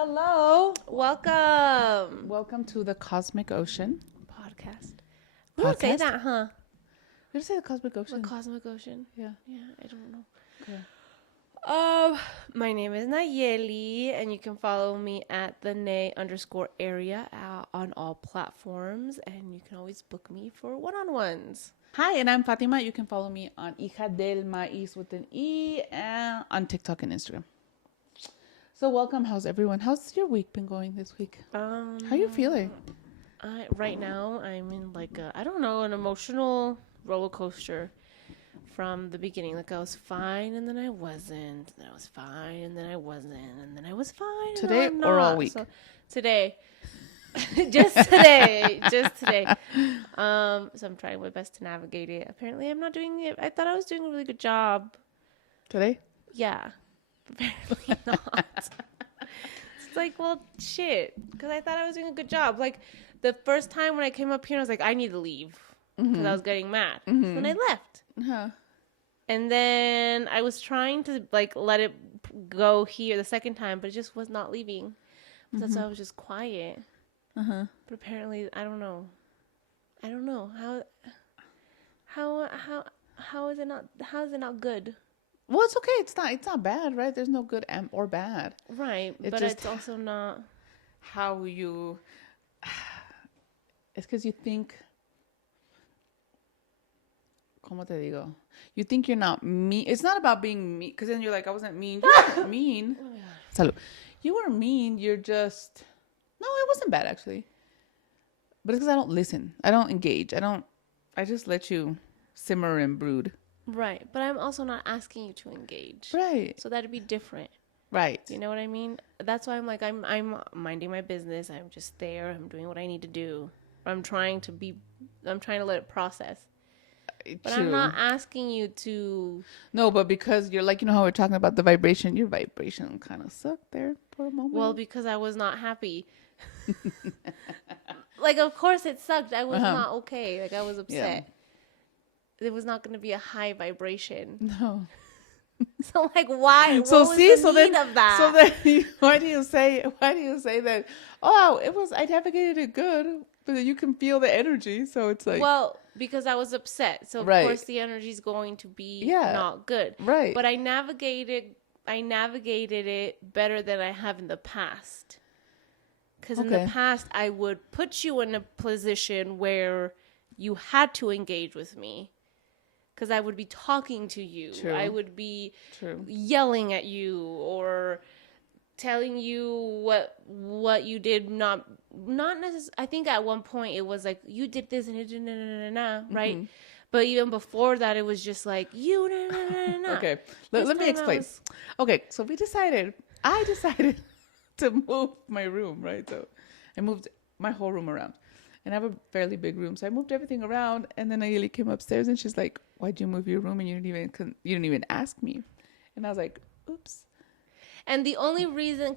Hello. Welcome. Welcome to the Cosmic Ocean Podcast. We don't say Podcast? that, huh? We just say the Cosmic Ocean. The Cosmic Ocean. Yeah. Yeah, I don't know. Okay. My name is Nayeli, and you can follow me at the Nay_area on all platforms, and you can always book me for one-on-ones. Hi, and I'm Fatima. You can follow me on Hija del Maíz with an E and on TikTok and Instagram. So welcome. How's everyone? How's your week been going this week? How are you feeling? Right now, I'm in an emotional roller coaster from the beginning. Like I was fine, and then I wasn't. And then I was fine, and then I wasn't. And then I was fine. Today and or all not. week? So, today. Just today. So I'm trying my best to navigate it. Apparently, I'm not doing it. I thought I was doing a really good job. Today? Yeah. Apparently not. It's like, well, shit. Because I thought I was doing a good job. Like, the first time when I came up here, I was like, I need to leave. Because I was getting mad. So then I left. Uh-huh. And then I was trying to, let it go here the second time, but it just was not leaving. But that's why I was just quiet. Uh-huh. But apparently, I don't know. How is it not good? Well, it's okay. It's not bad, right? There's no good or bad. Right. But it's also not How you... It's because you think... ¿Cómo te digo? You think you're not mean. It's not about being mean. Because then you're like, I wasn't mean. You weren't mean. Oh my God. Salud. You were mean. You're just... No, it wasn't bad, actually. But it's because I don't listen. I don't engage. I just let you simmer and brood. Right. But I'm also not asking you to engage. Right. So that'd be different. Right. You know what I mean? That's why I'm like, I'm minding my business. I'm just there. I'm doing what I need to do. I'm trying to let it process. But True. I'm not asking you to... No, but because you're like, you know how we're talking about the vibration, your vibration kind of sucked there for a moment. Well, because I was not happy. Like, of course it sucked. I was not okay. Like, I was upset. Yeah. It was not going to be a high vibration. No. So, like, why? So what see, was the so need then, of that? so then, why do you say that? Oh, I navigated it good, but then you can feel the energy. So it's like, well, because I was upset. So of course the energy is going to be not good. Right. But I navigated it better than I have in the past. Because in the past, I would put you in a position where you had to engage with me. Because I would be talking to you. True. I would be yelling at you or telling you what you did. Not necessarily. I think at one point it was like, you did this and it did right? Mm-hmm. But even before that, it was just like, you Okay, let me explain. Okay, so I decided to move my room, right? So I moved my whole room around. And I have a fairly big room, so I moved everything around. And then Nayeli came upstairs, and she's like, "Why'd you move your room? And you didn't even ask me." And I was like, "Oops." And the only reason,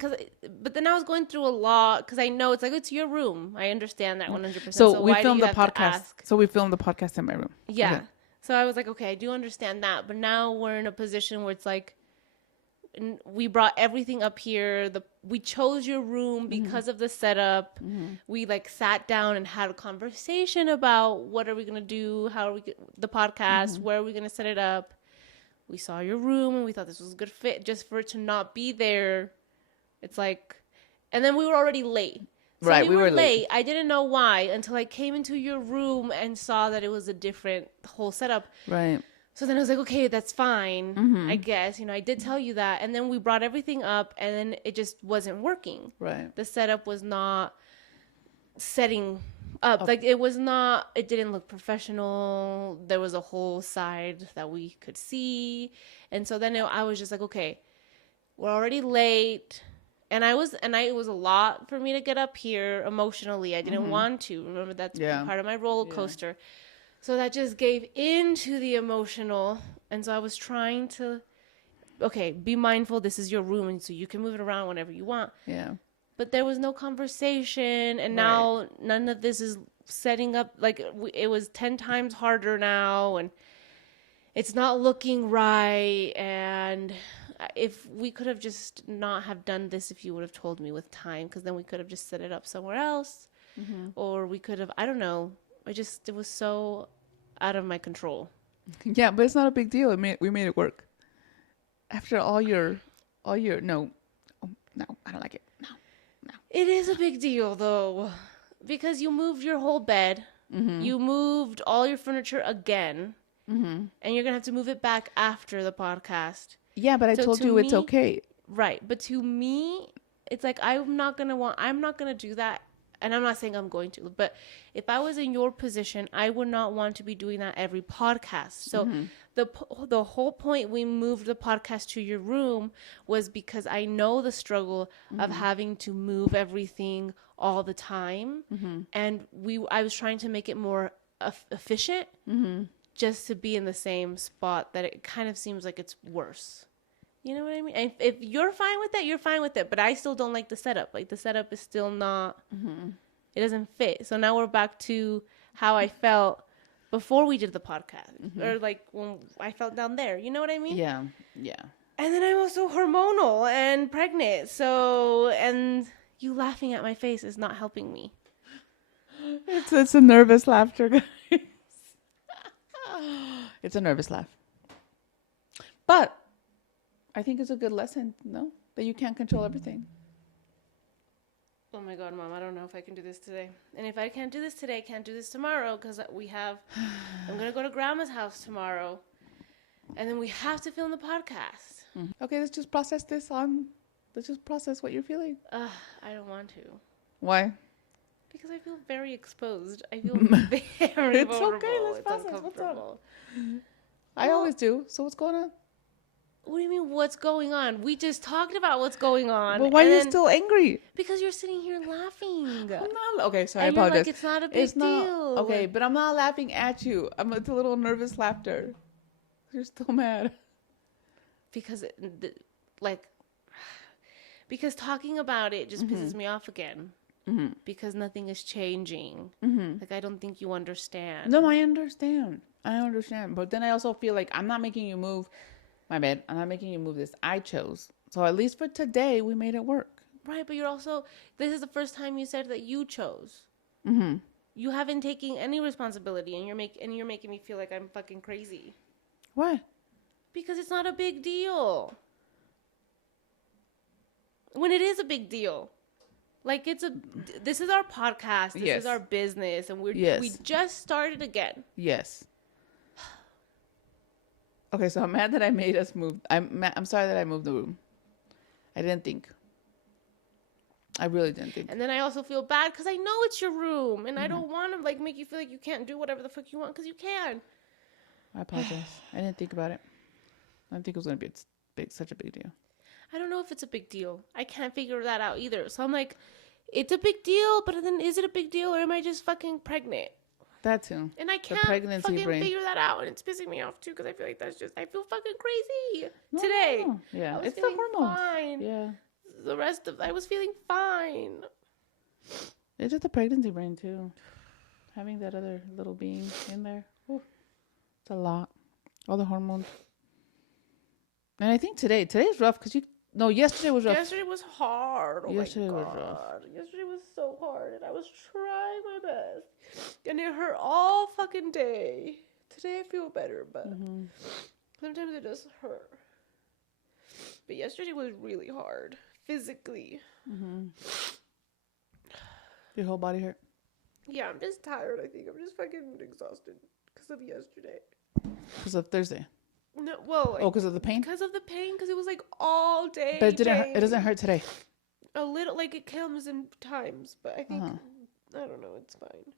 but then I was going through a lot because I know it's like it's your room. I understand that 100%. So we filmed the podcast. So we filmed the podcast in my room. Yeah. Okay. So I was like, okay, I do understand that, but now we're in a position where it's like, we brought everything up here. We chose your room because of the setup. Mm-hmm. We sat down and had a conversation about what are we going to do? How are we the podcast? Mm-hmm. Where are we going to set it up? We saw your room and we thought this was a good fit. Just for it to not be there, it's like, and then we were already late. So right, we were late. I didn't know why until I came into your room and saw that it was a different whole setup. Right. So then I was like, okay, that's fine, I guess. I did tell you that. And then we brought everything up, and then it just wasn't working. Right. The setup was not setting up. Like, it didn't look professional. There was a whole side that we could see. And so then I was just like, okay, we're already late. And it was a lot for me to get up here emotionally. I didn't want to. Remember, that's part of my roller coaster. Yeah. So that just gave into the emotional. And so I was trying to, okay, be mindful. This is your room. And so you can move it around whenever you want. Yeah. But there was no conversation. And now none of this is setting up. Like, it was 10 times harder now. And it's not looking right. And if we could have just not have done this if you would have told me with time, because then we could have just set it up somewhere else. Or we could have, I don't know. It was so out of my control. Yeah, but it's not a big deal. We made it work. After all your, no, I don't like it. No. It is a big deal though, because you moved your whole bed. You moved all your furniture again. And you're going to have to move it back after the podcast. Yeah, but I told you it's okay. Right. But to me, it's like, I'm not going to do that. And I'm not saying I'm going to, but if I was in your position, I would not want to be doing that every podcast. So the whole point we moved the podcast to your room was because I know the struggle of having to move everything all the time. And I was trying to make it more efficient just to be in the same spot that it kind of seems like it's worse. You know what I mean? And if you're fine with it, you're fine with it. But I still don't like the setup. Like, the setup is still not... It doesn't fit. So now we're back to how I felt before we did the podcast. Or, like, when I felt down there. You know what I mean? Yeah. And then I'm also hormonal and pregnant. So... And you laughing at my face is not helping me. It's a nervous laughter, guys. It's a nervous laugh. But... I think it's a good lesson, no? That you can't control everything. Oh my God, Mom, I don't know if I can do this today. And if I can't do this today, I can't do this tomorrow, because I'm going to go to Grandma's house tomorrow. And then we have to film the podcast. Okay, let's just process what you're feeling. I don't want to. Why? Because I feel very exposed. I feel very It's vulnerable. okay, let's process. What's up? I always do. So what's going on? What do you mean, what's going on? We just talked about what's going on. But why are you still angry? Because you're sitting here laughing. Okay, sorry, and I apologize. Like, it's not a big deal. Okay, but I'm not laughing at you. It's a little nervous laughter. You're still mad. Because, because talking about it just pisses me off again. Because nothing is changing. Like, I don't think you understand. No, I understand. But then I also feel like I'm not making you move. My bad. I'm not making you move this. I chose. So at least for today, we made it work. Right, but this is the first time you said that you chose. You haven't taken any responsibility, and you're making me feel like I'm fucking crazy. Why? Because it's not a big deal. When it is a big deal. Like, this is our podcast. This is our business, and we just started again. Yes. Okay, so I'm mad that I made us move. I'm sorry that I moved the room. I didn't think. I really didn't think. And then I also feel bad because I know it's your room, and I don't want to make you feel like you can't do whatever the fuck you want, because you can. I apologize. I didn't think about it. I didn't think it was gonna be such a big deal. I don't know if it's a big deal. I can't figure that out either. So I'm like, it's a big deal, but then is it a big deal, or am I just fucking pregnant? That too. And I can't fucking figure that out, and it's pissing me off too, because I feel like I feel fucking crazy today. No. Yeah, it's the hormones. Fine. Yeah. I was feeling fine. It's just the pregnancy brain too. Having that other little being in there. Ooh, it's a lot. All the hormones. And I think today's rough because yesterday was rough. Yesterday was hard. Oh yesterday my God. was rough. Yesterday was so hard, and I was trying my best. And it hurt all fucking day. Today I feel better, but sometimes it does hurt. But yesterday was really hard, physically. Your whole body hurt? Yeah, I'm just tired, I think. I'm just fucking exhausted because of yesterday. Because of Thursday? No, well... because of the pain? Because of the pain, because it was all day. But it doesn't hurt today? A little, it comes in times, but I think... I don't know, it's fine.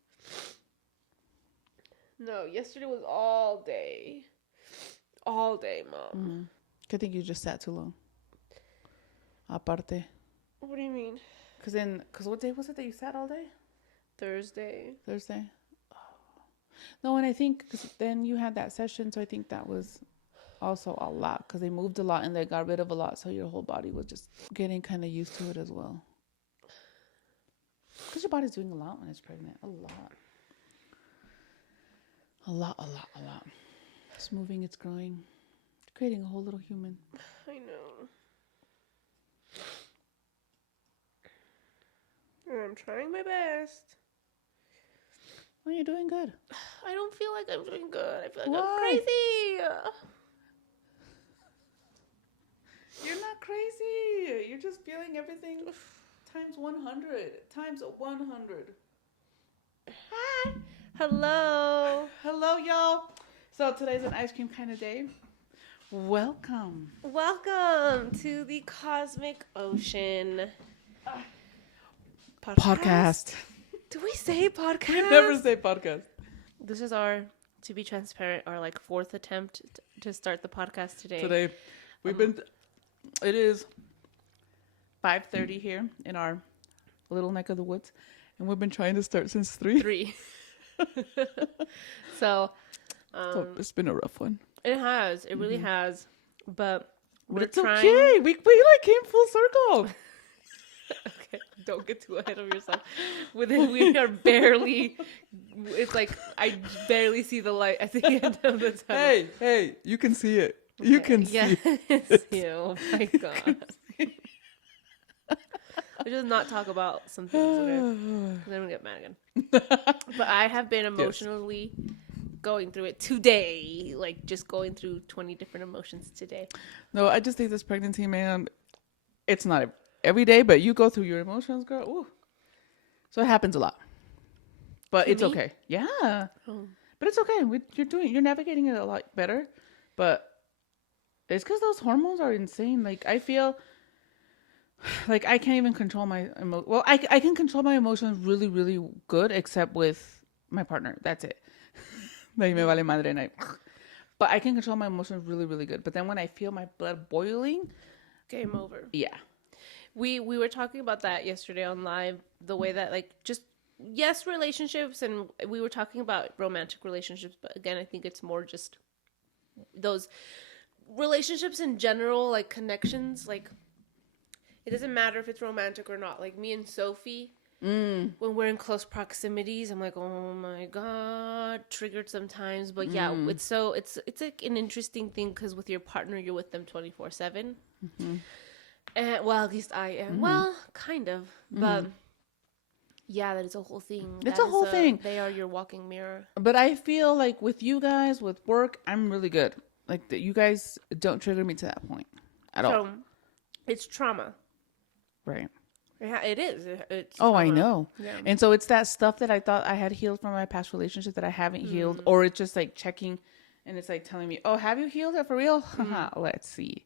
No, yesterday was all day. All day, Mom. I think you just sat too long. Aparte. What do you mean? Because what day was it that you sat all day? Thursday. Oh. No, and I think because then you had that session, so I think that was also a lot because they moved a lot and they got rid of a lot, so your whole body was just getting kind of used to it as well. Because your body's doing a lot when it's pregnant. A lot. It's moving, it's growing. creating a whole little human. I know. I'm trying my best. Well, you're doing good. I don't feel like I'm doing good. I feel like Why? I'm crazy. You're not crazy. You're just feeling everything times 100. Times 100. Hi. Hello. Hello, y'all. So today's an ice cream kind of day. Welcome. Welcome to the Cosmic Ocean Podcast. Do we say podcast? We never say podcast. This is our, to be transparent, our like fourth attempt to start the podcast today. It is 5:30 here in our little neck of the woods, and we've been trying to start since 3. So it's been a rough one. it has. It really has. But we're it's trying. Okay. We like came full circle. Okay, don't get too ahead of yourself. We are barely. It's like I barely see the light at the end of the tunnel. Hey, you can see it. Okay. You can see it. You. Oh my god. We just not talk about some things, okay? Then we get mad again. But I have been emotionally going through it today. Like, just going through 20 different emotions today. No, I just think this pregnancy, man, it's not every day, but you go through your emotions, girl. Ooh. So it happens a lot. But it's okay. Yeah. Oh. But it's okay. You're navigating it a lot better. But it's because those hormones are insane. Like, I feel like I can't even control my emotions. Well, I can control my emotions really, really good, except with my partner. That's it. But I can control my emotions really, really good. But then when I feel my blood boiling, game over. Yeah. We were talking about that yesterday on live, the way that, like, just, yes, relationships, and we were talking about romantic relationships, but again, I think it's more just those relationships in general, like connections, like, it doesn't matter if it's romantic or not. Like, me and Sophie, when we're in close proximities, I'm like, oh my god, triggered sometimes. But yeah, it's like an interesting thing, because with your partner, you're with them 24/7. And, well, at least I am. Well, kind of. But yeah, that is a whole thing. It's a whole thing. They are your walking mirror. But I feel like with you guys, with work, I'm really good. Like, that you guys don't trigger me to that point at all. It's trauma. Right. Yeah, it is. It's trauma. I know. Yeah. And so it's that stuff that I thought I had healed from my past relationship that I haven't healed. Or it's just like checking and it's like telling me, oh, have you healed it for real? Let's see.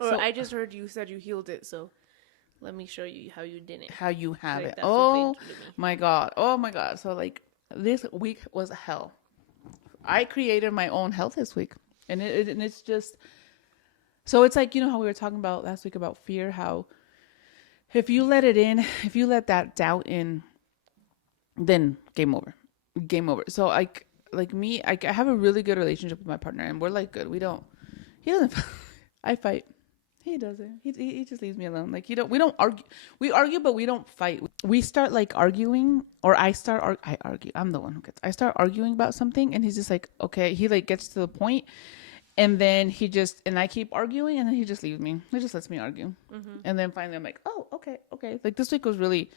Or I just heard you said you healed it, so let me show you how you didn't. How you have it. Oh my God. So like this week was hell. I created my own hell this week. And it's just, so it's like, you know how we were talking about last week about fear, how if you let it in, if you let that doubt in, then game over. So like me, I have a really good relationship with my partner, and we're like good. He doesn't, I fight. He doesn't. He just leaves me alone. Like, we don't argue. We argue, but we don't fight. We start like arguing, or I argue. I'm the one who gets. I start arguing about something, and he's just like, okay. He like gets to the point, and then I keep arguing, and then he just leaves me. He just lets me argue, and then finally I'm like, oh, okay. Like, this week was really,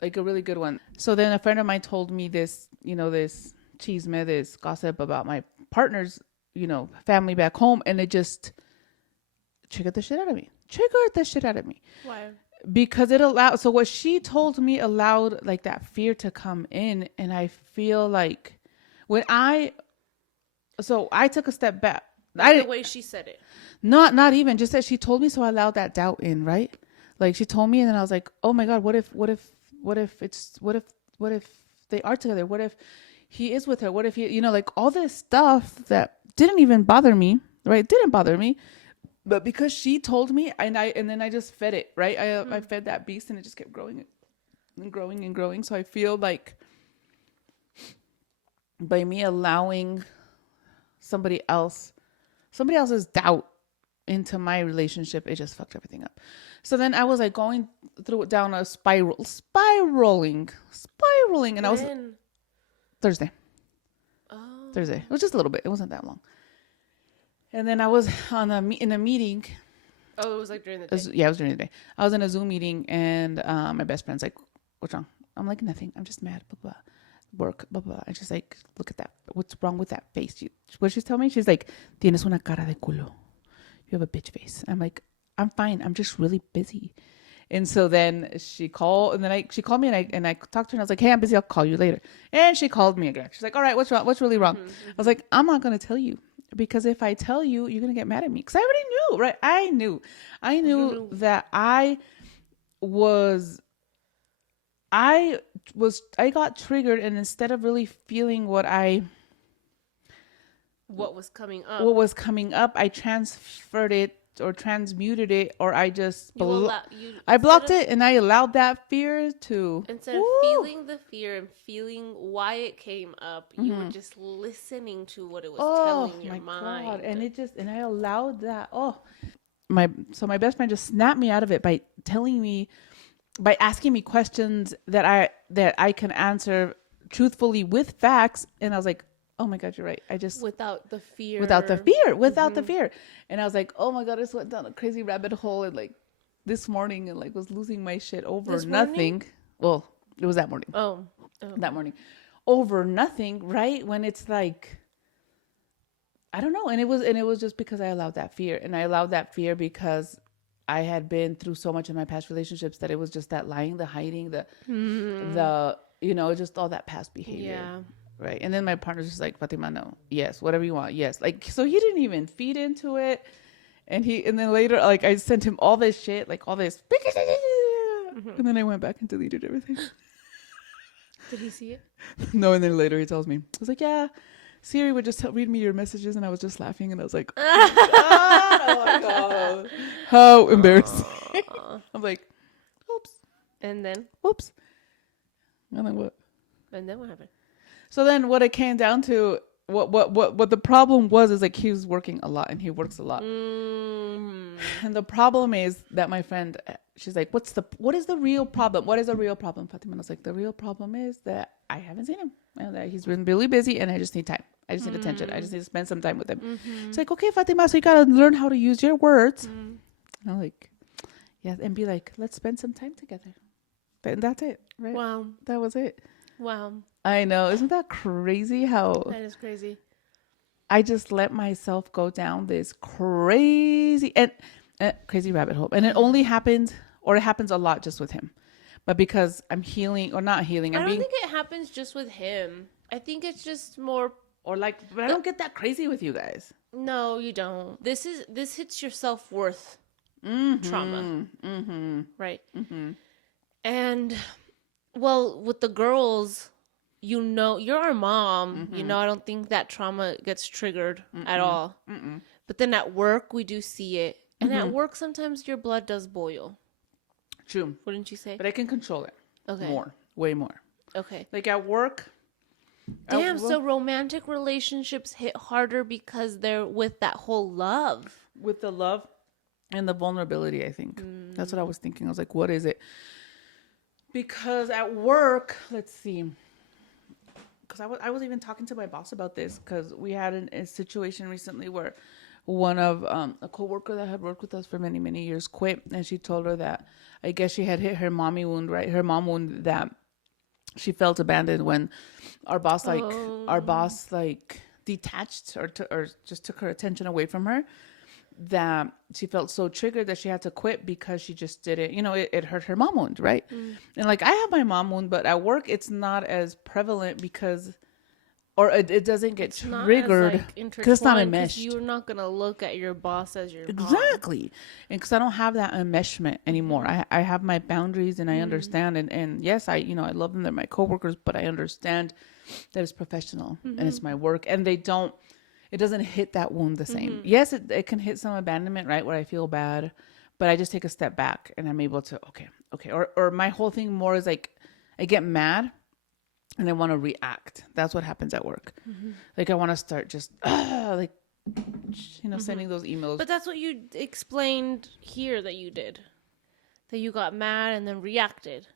like, a really good one. So then a friend of mine told me this, this chisme, this gossip about my partner's, family back home, and it just triggered the shit out of me. Why? Because it allowed, so what she told me allowed like that fear to come in. And I feel like I took a step back. The way she said it. Not even just that she told me. So I allowed that doubt in, right? Like, she told me, and then I was like, oh my God, what if they are together? What if he is with her? What if he, like all this stuff that didn't even bother me, right? Didn't bother me. But because she told me, and then I just fed it, right? I fed that beast, and it just kept growing and growing and growing. So I feel like by me allowing somebody else's doubt into my relationship, it just fucked everything up. So then I was like going down a spiraling, and I was Thursday. Oh. Thursday. It was just a little bit. It wasn't that long. And then I was in a meeting. Oh, it was like during the day. Yeah, it was during the day. I was in a Zoom meeting, and my best friend's like, "What's wrong?" I'm like, "Nothing. I'm just mad." Blah blah. Work. Blah blah. And she's like, "Look at that. What's wrong with that face?" What she's telling me? She's like, "Tienes una cara de culo. You have a bitch face." I'm like, "I'm fine. I'm just really busy." And so then she called me, and I talked to her, and I was like, "Hey, I'm busy. I'll call you later." And she called me again. She's like, "All right, what's wrong? What's really wrong?" I was like, "I'm not gonna tell you, because if I tell you, you're gonna get mad at me." Because I already knew, right? I knew that I got triggered, and instead of really feeling what was coming up, I transferred it or transmuted it, or I just I blocked it, and I allowed that fear to, instead of feeling the fear and feeling why it came up, you were just listening to what it was telling your mind. God. And I allowed that. My best friend just snapped me out of it by asking me questions that I can answer truthfully with facts. And I was like, "Oh my God, you're right." Without the fear. And I was like, "Oh my God," I just went down a crazy rabbit hole, and like this morning, and like was losing my shit over nothing. Well, it was that morning. That morning over nothing. Right. When it's like, I don't know. And it was just because I allowed that fear, and I allowed that fear because I had been through so much in my past relationships that it was just that lying, the hiding, the just all that past behavior. Yeah. Right. And then my partner's just like, "Fatima, no. Yes. Whatever you want. Yes." Like, so he didn't even feed into it. And then later, like, I sent him all this shit, like all this. And then I went back and deleted everything. Did he see it? No. And then later he tells me, I was like, "Yeah, Siri would just read me your messages." And I was just laughing. And I was like, "Oh my God. How embarrassing." I'm like, "Oops." And then? "Whoops." And then what? And then what happened? So then what it came down to, what the problem was, is like he was working a lot, and he works a lot. And the problem is that my friend, she's like, what is the real problem? What is the real problem, Fatima? And I was like, the real problem is that I haven't seen him, and that he's been really busy, and I just need time. I just need attention. I just need to spend some time with him. It's like, "Okay, Fatima, so you got to learn how to use your words." And I'm like, yeah, and be like, "Let's spend some time together." And that's it, right? Wow. That was it. Wow. I know. Isn't that crazy how... That is crazy. I just let myself go down this crazy rabbit hole. And it only happens a lot just with him. But because I'm healing, or not healing. I don't think it happens just with him. I think it's just more... But I don't get that crazy with you guys. No, you don't. This hits your self-worth trauma. Mm-hmm. Right. Mm-hmm. And, well, with the girls... you're our mom. I don't think that trauma gets triggered at all. But then at work, we do see it. And at work, sometimes your blood does boil. True. Wouldn't you say? But I can control it. Okay. More. Way more. Okay. Like at work. Damn, so romantic relationships hit harder because they're with that whole love. With the love and the vulnerability, I think. That's what I was thinking. I was like, what is it? Because at work, let's see... Because I was even talking to my boss about this, because we had a situation recently where one of a coworker that had worked with us for many, many years quit, and she told her that I guess she had hit her mommy wound, right? Her mom wound, that she felt abandoned when our boss detached or just took her attention away from her. That she felt so triggered that she had to quit because she just didn't, it hurt her mom wound, right? And like, I have my mom wound, but at work it's not as prevalent because, or it doesn't get triggered because it's not enmeshed. You're not gonna look at your boss as your exactly mom. And because I don't have that enmeshment anymore. I have my boundaries, and I understand, and yes, I love them. They're my coworkers, but I understand that it's professional and it's my work, and it doesn't hit that wound the same. Yes, it can hit some abandonment, right, where I feel bad, but I just take a step back, and I'm able to, okay. Or my whole thing more is like, I get mad, and I want to react. That's what happens at work. Like, I want to start just, sending those emails. But that's what you explained here that you did. That you got mad and then reacted.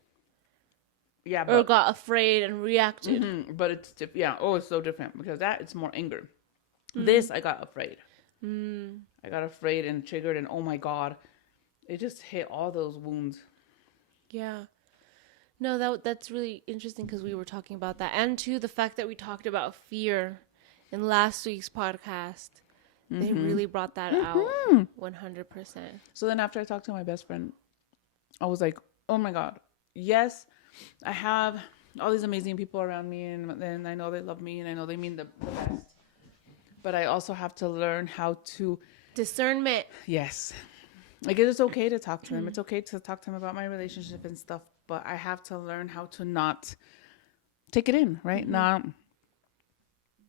Yeah. Or got afraid and reacted. But it's, it's so different, because it's more anger. This, I got afraid. I got afraid and triggered, and oh my God, it just hit all those wounds. Yeah. No, that's really interesting because we were talking about that. And too, the fact that we talked about fear in last week's podcast, they really brought that out 100%. So then after I talked to my best friend, I was like, oh my God, yes, I have all these amazing people around me, and I know they love me, and I know they mean the best. But I also have to learn how to... Discernment. Yes. Like, it's okay to talk to them. It's okay to talk to them about my relationship and stuff. But I have to learn how to not take it in, right?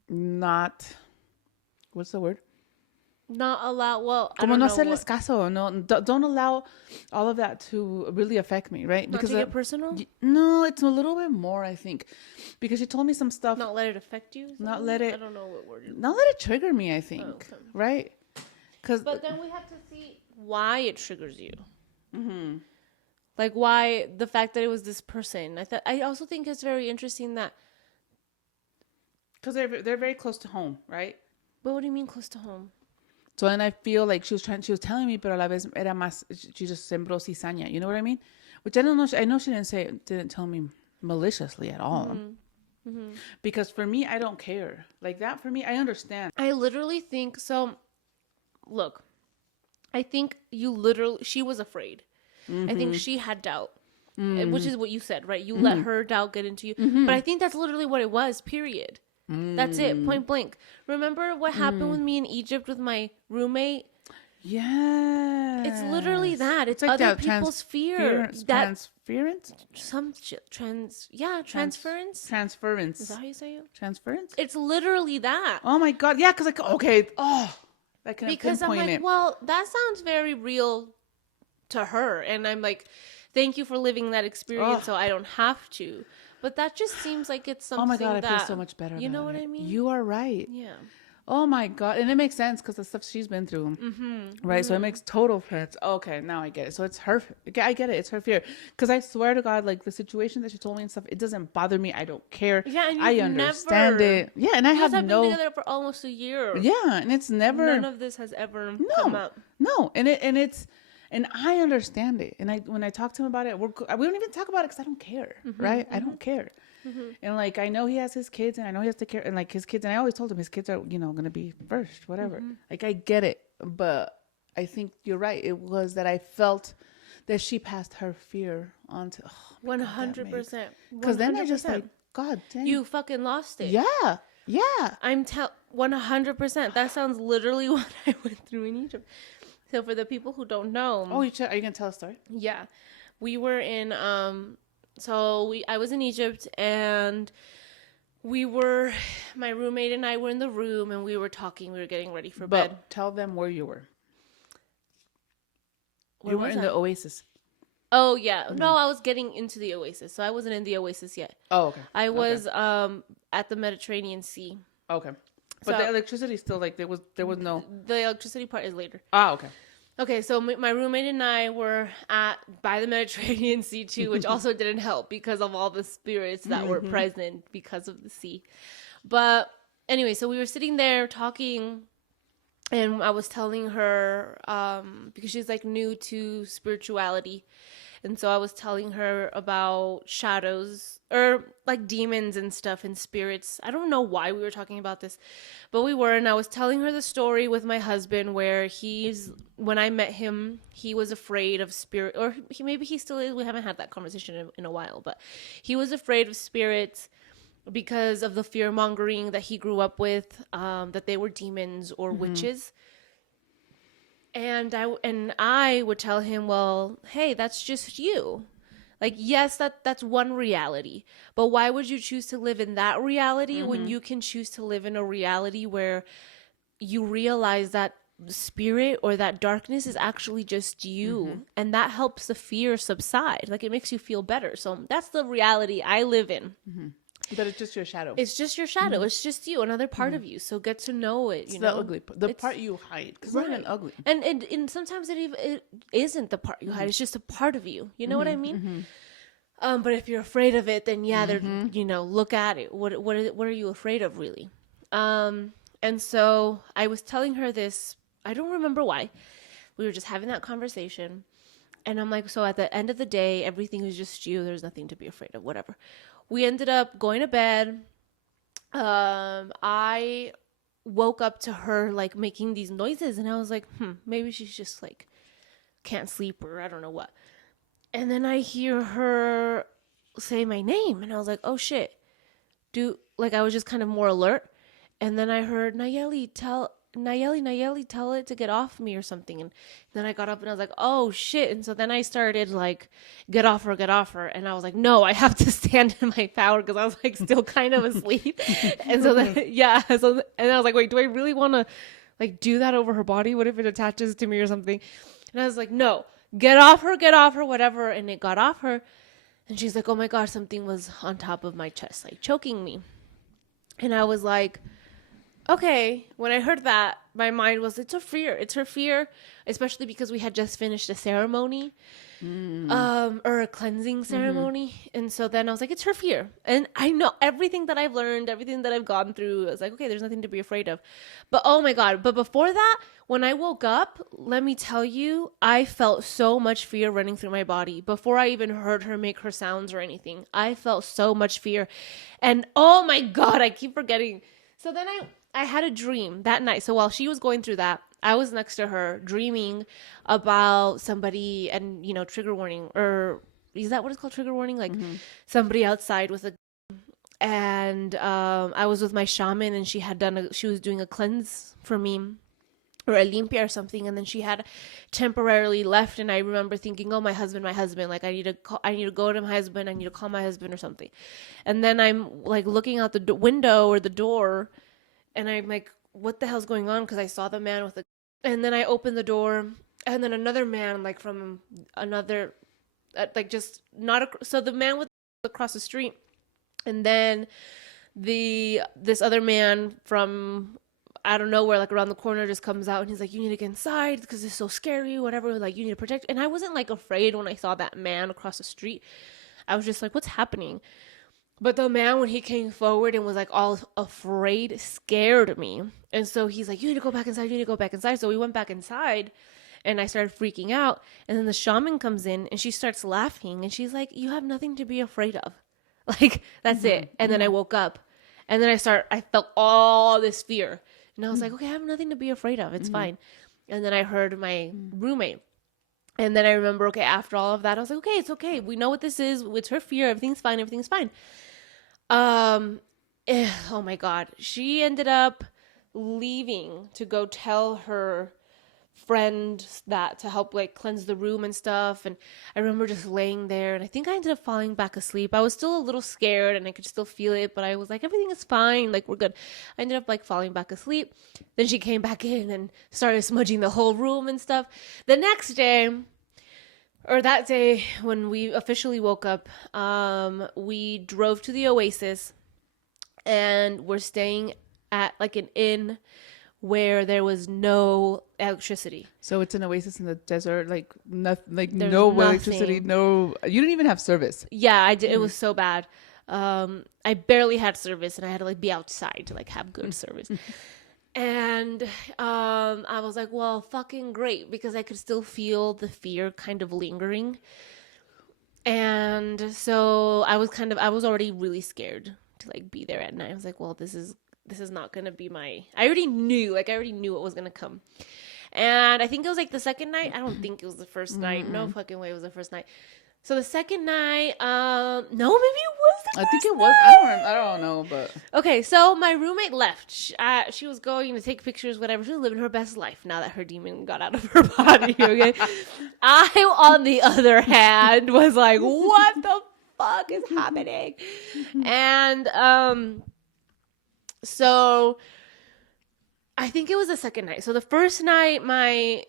Not, what's the word? Not allow, well, I Como don't no know hacerles caso. No, don't allow all of that to really affect me, right? Not take it personal? No, it's a little bit more, I think. Because she told me some stuff. Not let it affect you? Not let it... I don't know what word you're... Not let it trigger me, I think. Oh, okay. Right? But then we have to see why it triggers you. Like, why the fact that it was this person. I also think it's very interesting that... Because they're very close to home, right? But what do you mean close to home? So then I feel like she was telling me, pero a la vez era más, she just sembró cizaña. You know what I mean? Which I don't know. I know she didn't tell me maliciously at all. Because for me, I don't care. Like that for me, I understand. I literally think, so, look, I think she was afraid. I think she had doubt, which is what you said, right? You let her doubt get into you. But I think that's literally what it was, period. That's it, point blank. Remember what happened with me in Egypt with my roommate? Yeah. It's literally that. It's like other people's fear. Transference? Some shit. Transference? Transference. Is that how you say it? Transference? It's literally that. Oh my God. Yeah, because I can because I'm like, it. well, that sounds very real to her. And I'm like, thank you for living that experience so I don't have to. But that just seems like it's something that... Oh my God, I feel so much better. You know what I mean? You are right. Yeah. Oh my God. And it makes sense because the stuff she's been through. Right? So it makes total sense. Okay, now I get it. So it's her... I get it. It's her fear. Because I swear to God, like the situation that she told me and stuff, it doesn't bother me. I don't care. Yeah, and I understand it. Yeah, and I have been together for almost a year. Yeah, and it's never... None of this has ever come up. No, and it's... And I understand it. And when I talk to him about it, we don't even talk about it because I don't care, right? I don't care. And like, I know he has his kids and I know he has to care. And like his kids, and I always told him his kids are, going to be first, whatever. Like, I get it. But I think you're right. It was that I felt that she passed her fear on to... 100%. Because then I just like, God damn. You fucking lost it. Yeah. Yeah. 100%. That sounds literally what I went through in Egypt. So for the people who don't know... Oh, are you going to tell a story? Yeah. We were in... I was in Egypt and my roommate and I were in the room and we were talking. We were getting ready for bed. Tell them where you were. Where you were in the Oasis. Oh, yeah. No, I was getting into the Oasis. So I wasn't in the Oasis yet. Oh, okay. I was at the Mediterranean Sea. Okay. But the electricity still, like, there was no... The electricity part is later. Ah, okay. Okay, so my roommate and I were by the Mediterranean Sea too, which also didn't help because of all the spirits that were present because of the sea. But anyway, so we were sitting there talking, and I was telling her, because she's like new to spirituality, and so I was telling her about shadows or like demons and stuff and spirits. I don't know why we were talking about this, but we were. And I was telling her the story with my husband where when I met him, he was afraid of spirit, or maybe he still is. We haven't had that conversation in a while, but he was afraid of spirits because of the fear mongering that he grew up with, that they were demons or witches. And I would tell him, well, hey, that's just you. Like, yes, that's one reality. But why would you choose to live in that reality when you can choose to live in a reality where you realize that spirit or that darkness is actually just you, and that helps the fear subside? Like, it makes you feel better. So that's the reality I live in. But it's just your shadow. It's just your shadow. It's just you, another part of you. So get to know it. It's the ugly part. The part you hide. Because it's not even ugly. And sometimes it isn't the part you hide. It's just a part of you. You know what I mean? But if you're afraid of it, then look at it. What are you afraid of, really? And so I was telling her this I don't remember why. We were just having that conversation. And I'm like, so at the end of the day, everything was just you. There's nothing to be afraid of, whatever. We ended up going to bed. I woke up to her like making these noises, and I was like, maybe she's just like can't sleep or I don't know what. And then I hear her say my name, and I was like, oh shit. I was just kind of more alert. And then I heard Nayeli, tell it to get off me or something. And then I got up and I was like, oh shit. And so then I started like, get off her. And I was like, no, I have to stand in my power, because I was like still kind of asleep. And so then, yeah. So, and I was like, wait, do I really want to like do that over her body? What if it attaches to me or something? And I was like, no, get off her, whatever. And it got off her. And she's like, oh my gosh, something was on top of my chest, like choking me. And I was like, okay. When I heard that, my mind was, it's her fear, especially because we had just finished a ceremony, or a cleansing ceremony. And so then I was like, it's her fear. And I know everything that I've learned, everything that I've gone through. I was like, okay, there's nothing to be afraid of. But oh my God. But before that, when I woke up, let me tell you, I felt so much fear running through my body before I even heard her make her sounds or anything. I felt so much fear. And oh my God, I keep forgetting. So then I had a dream that night. So while she was going through that, I was next to her dreaming about somebody, and, you know, trigger warning, or is that what it's called? Trigger warning? Like somebody outside with a, and I was with my shaman, and she was doing a cleanse for me, or a limpia or something. And then she had temporarily left. And I remember thinking, oh, my husband, like I need to go to my husband. I need to call my husband or something. And then I'm like looking out the window or the door, and I'm like, what the hell's going on? Because I saw the man with and then I opened the door, and then another man, like from another, like just not, so the man with across the street, and then this other man from, I don't know where, like around the corner, just comes out, and he's like, you need to get inside because it's so scary, whatever, like you need to protect. And I wasn't like afraid when I saw that man across the street. I was just like, what's happening? But the man, when he came forward and was like all afraid, scared me. And so he's like, you need to go back inside. So we went back inside, and I started freaking out. And then the shaman comes in, and she starts laughing, and she's like, you have nothing to be afraid of. Like, that's it. And then I woke up, and then I felt all this fear. And I was like, okay, I have nothing to be afraid of. It's fine. And then I heard my roommate. And then I remember, okay, after all of that, I was like, okay, it's okay. We know what this is. It's her fear. Everything's fine. Oh my God. She ended up leaving to go tell her friend that, to help like cleanse the room and stuff. And I remember just laying there, and I think I ended up falling back asleep. I was still a little scared, and I could still feel it, but I was like, everything is fine. Like, we're good. I ended up like falling back asleep. Then she came back in and started smudging the whole room and stuff. The next day, or that day when we officially woke up, we drove to the Oasis, and we're staying at like an inn where there was no electricity. So it's an oasis in the desert, like nothing, like There's no nothing. electricity, no. You didn't even have service. Yeah, I did. It was so bad. I barely had service, and I had to like be outside to like have good service. And I was like, well, fucking great, because I could still feel the fear kind of lingering. And so I was already really scared to like be there at night. I was like, well, this is not going to be I already knew what was going to come. And I think it was like the second night. I don't think it was the first night. No fucking way it was the first night. So the second night, no, maybe it was the I think first it was. night. I don't know, but Okay, so my roommate left. She was going to take pictures, whatever. She was living her best life now that her demon got out of her body, okay? I, on the other hand, was like, what the fuck is happening? And so I think it was the second night. So the first night, I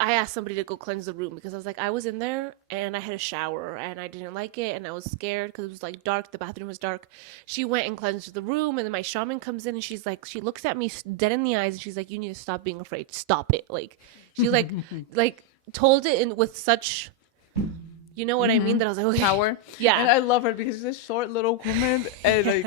asked somebody to go cleanse the room, because I was like, I was in there and I had a shower and I didn't like it, and I was scared because it was like dark. The bathroom was dark. She went and cleansed the room, and then my shaman comes in, and she's like, she looks at me dead in the eyes, and she's like, you need to stop being afraid. Stop it. Like, she like told it with such You know what I mean? That I was like, okay. Power. Yeah. And I love her because she's a short little woman. And like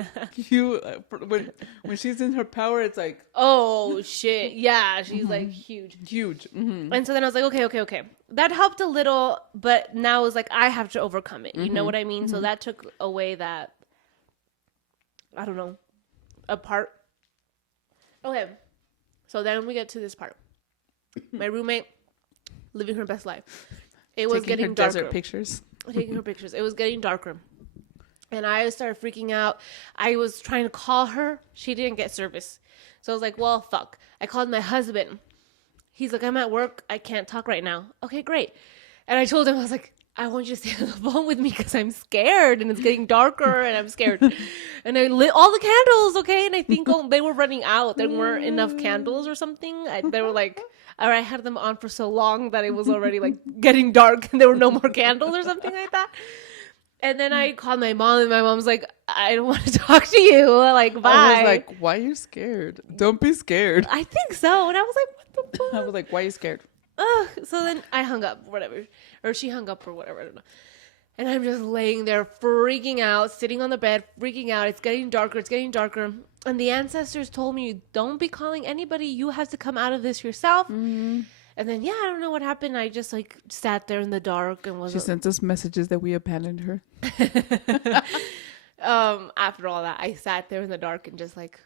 when she's in her power, it's like, oh shit. Yeah. She's like huge. huge. Mm-hmm. And so then I was like, okay. That helped a little, but now it's like, I have to overcome it. You know what I mean? So that took away that, I don't know, a part. Okay. So then we get to this part. My roommate living her best life. It was getting her darker. desert pictures. Taking her pictures. It was getting darker. And I started freaking out. I was trying to call her. She didn't get service. So I was like, well, fuck. I called my husband. He's like, I'm at work. I can't talk right now. Okay, great. And I told him, I was like, I want you to stay on the phone with me because I'm scared and it's getting darker and I'm scared. And I lit all the candles, okay? And I think they were running out. There weren't enough candles or something. They were like, or I had them on for so long that it was already like getting dark and there were no more candles or something like that. And then I called my mom and my mom's like, I don't want to talk to you. Like, bye. I was like, why are you scared? Don't be scared. I think so. And I was like, what the fuck? I was like, why are you scared? So then I hung up, whatever. Or she hung up or whatever, I don't know. And I'm just laying there freaking out, sitting on the bed, freaking out. It's getting darker. And the ancestors told me, don't be calling anybody. You have to come out of this yourself. Mm-hmm. And then, I don't know what happened. I just like sat there in the dark and was. She sent us messages that we abandoned her. After all that, I sat there in the dark and just like,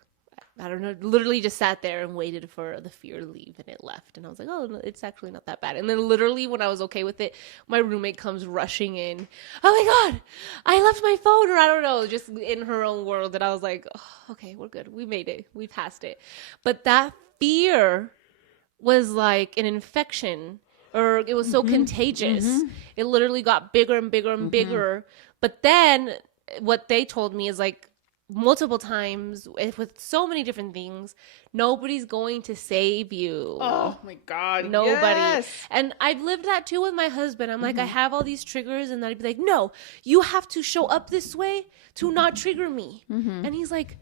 I don't know, literally just sat there and waited for the fear to leave, and it left. And I was like, oh, no, it's actually not that bad. And then literally when I was okay with it, my roommate comes rushing in. Oh my God, I left my phone, or I don't know, just in her own world. And I was like, oh, okay, we're good. We made it. We passed it. But that fear was like an infection, or it was so contagious. It literally got bigger and bigger and bigger. But then what they told me is like, multiple times with so many different things, nobody's going to save you. Oh my God. Nobody. Yes. And I've lived that too with my husband. I'm like, I have all these triggers, and I'd be like, no, you have to show up this way to not trigger me. And he's like,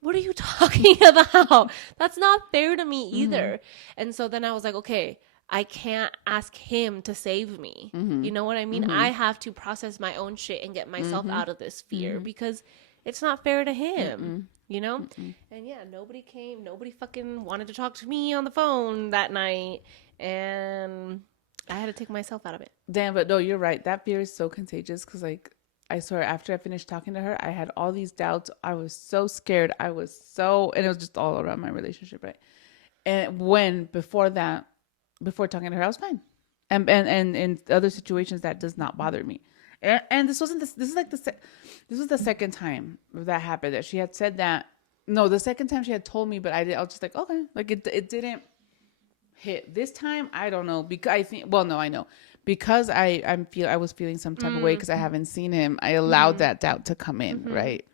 what are you talking about? That's not fair to me either. And so then I was like, okay, I can't ask him to save me. You know what I mean? I have to process my own shit and get myself out of this fear because it's not fair to him, you know? And nobody came. Nobody fucking wanted to talk to me on the phone that night. And I had to take myself out of it. Damn, but no, you're right. That fear is so contagious because, like, I swear, after I finished talking to her, I had all these doubts. I was so scared. And it was just all around my relationship, right? And before talking to her, I was fine. And in other situations, that does not bother me. And this was the second time that happened, that she had said that. No, the second time she had told me, but I was just like, okay, like it didn't hit this time. I don't know, because I know because I was feeling some type of way because I haven't seen him. I allowed that doubt to come in, right?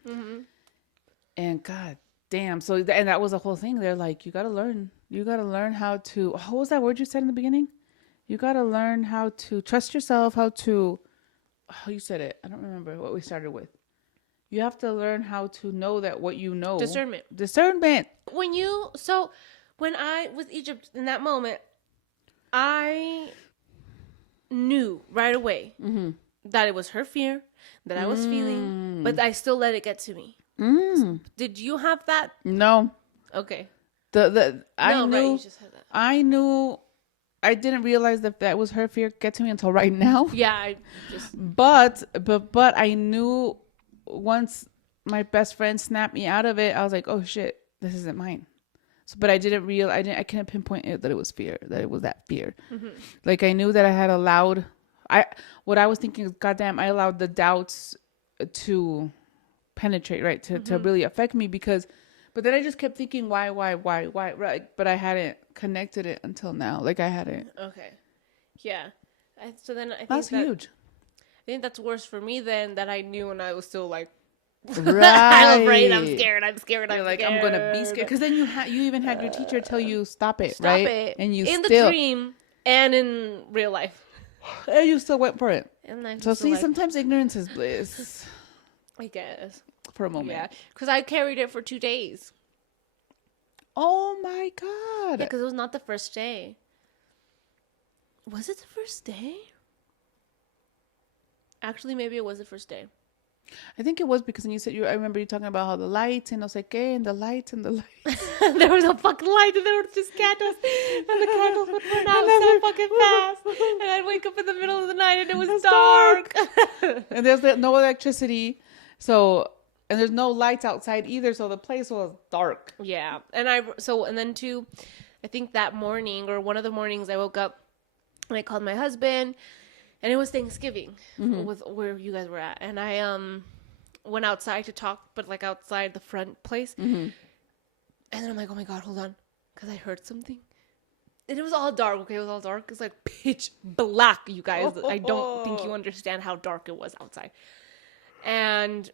And God damn, so and that was the whole thing. They're like, you gotta learn how to. What was that word you said in the beginning? You gotta learn how to trust yourself. Oh, you said it. I don't remember what we started with. You have to learn how to know that what you know. Discernment. When I was Egypt in that moment, I knew right away that it was her fear that I was feeling, but I still let it get to me. Did you have that? No. Okay. I knew. Right, you just had that. I knew. I didn't realize that was her fear get to me until right now. Yeah, But I knew once my best friend snapped me out of it, I was like, oh shit, this isn't mine. So, but I couldn't pinpoint it that it was fear, that it was that fear. Like I knew that I had allowed. What I was thinking is, goddamn, I allowed the doubts to penetrate, right, to really affect me But then I just kept thinking, why, right? But I hadn't connected it until now. Like I hadn't. Okay. Yeah. So then I think that's huge. I think that's worse for me than that I knew, and I was still like, right. I'm afraid. I'm scared. You're like, I'm gonna be scared. Because then you even had your teacher tell you stop it, stop right? it. And you in still, the dream and in real life, and you still went for it. And so see, sometimes ignorance is bliss. I guess. For a moment. Yeah, because I carried it for 2 days. Oh my God. Yeah, because it was not the first day. Was it the first day? Actually, maybe it was the first day. I think it was because when you said I remember you talking about how the lights and no sé qué and the lights and the lights. There was a fucking light and there were just candles and the candles would run out so fucking fast. And I'd wake up in the middle of the night and it was dark. And there's no electricity. So, and there's no lights outside either. So the place was dark. Yeah. And then too, I think that morning or one of the mornings I woke up and I called my husband. And it was Thanksgiving with where you guys were at. And I went outside to talk, but like outside the front place. And then I'm like, oh my God, hold on. Because I heard something. And it was all dark. Okay, it was all dark. It's like pitch black, you guys. I don't think you understand how dark it was outside. And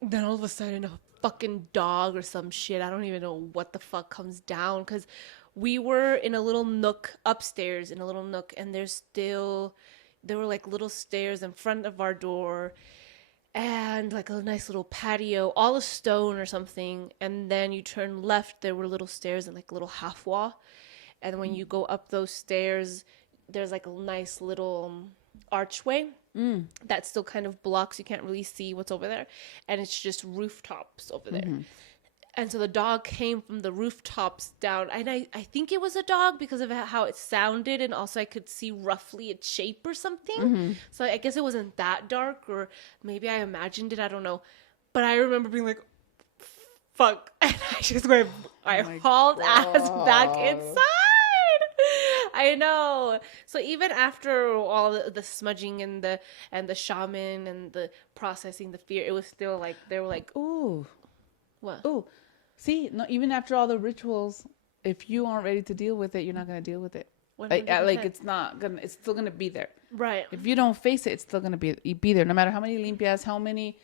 then all of a sudden a fucking dog or some shit. I don't even know what the fuck comes down. Because we were in a little nook upstairs, and there were like little stairs in front of our door and like a nice little patio, all of stone or something. And then you turn left, there were little stairs and like a little half wall. And when you go up those stairs, there's like a nice little archway that still kind of blocks. You can't really see what's over there. And it's just rooftops over there. And so the dog came from the rooftops down. And I think it was a dog because of how it sounded. And also I could see roughly its shape or something. So I guess it wasn't that dark. Or maybe I imagined it. I don't know. But I remember being like, fuck. And I just went, hauled ass back inside. I know. So even after all the smudging and the shaman and the processing the fear, it was still like, they were like, ooh. What? Ooh. See, no, even after all the rituals, if you aren't ready to deal with it, you're not going to deal with it. Like it's still going to be there. Right. If you don't face it, it's still going to be there. No matter how many limpias, how many